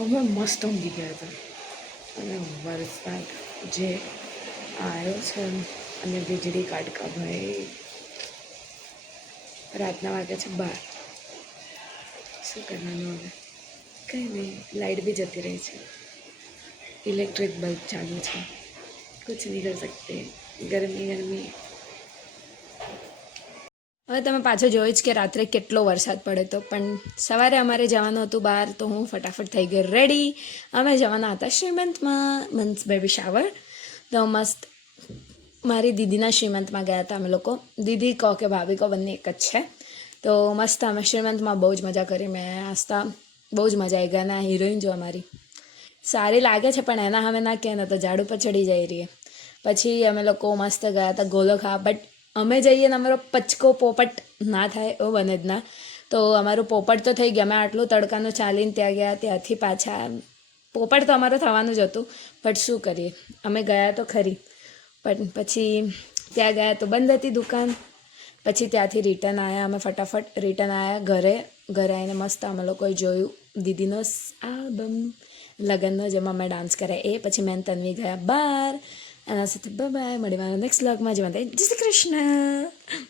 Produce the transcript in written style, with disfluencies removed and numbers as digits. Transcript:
અમે મસ્ત ઊંઘી ગયા હતા અને વરસાદ જે આવ્યો છે અને વીજળી કાટકા ભાઈ રાતના વાગે છે 12 શું કરવાનું હવે કંઈ નહીં લાઇટ બી જતી રહી છે ઇલેક્ટ્રિક બલ્બ ચાલુ છે કુછ નહીં કર સકતે ગરમી ગરમી હવે તમે પાછો જોઈ જ કે રાત્રે કેટલો વરસાદ પડે તો પણ સવારે અમારે જવાનું હતું બહાર તો હું ફટાફટ થઈ ગઈ રેડી અમે જવાના હતા શ્રીમંતમાં મીન્સ બેબી શાવર તો મસ્ત મારી દીદીના શ્રીમંતમાં ગયા હતા અમે લોકો દીદી કહો કે ભાભી કહો બંને એક જ છે તો મસ્ત અમે શ્રીમંતમાં બહુ જ મજા કરી મેં આસ્તા બહુ જ મજા આવી ગયા હિરોઈન જો અમારી સારી લાગે છે પણ એના હવે ના કહે ને તો ઝાડુ પર ચડી જાય રહીએ પછી અમે લોકો મસ્ત ગયા હતા ગોલો ખા બટ અમે જઈએ ને અમારો પચકો પોપટ ના થાય એવું બને જ ના તો અમારું પોપટ તો થઈ ગયા અમે આટલું તડકાનું ચાલીને ત્યાં ગયા ત્યાંથી પાછા પોપટ તો અમારું થવાનું જ હતું બટ શું કરીએ અમે ગયા તો ખરી પણ પછી ત્યાં ગયા તો બંધ હતી દુકાન પછી ત્યાંથી રિટર્ન આવ્યા અમે ફટાફટ રિટર્ન આવ્યા ઘરે આવીને મસ્ત અમે લોકોએ જોયું દીદીનો આલ્બમ લગ્નનો જેમાં અમે ડાન્સ કર્યા એ પછી મેં તન્વી ગયા બહાર એના સાથે બાય મળીવાનું નેક્સ્ટ વ્લોગમાં જવા જય શ્રી કૃષ્ણ.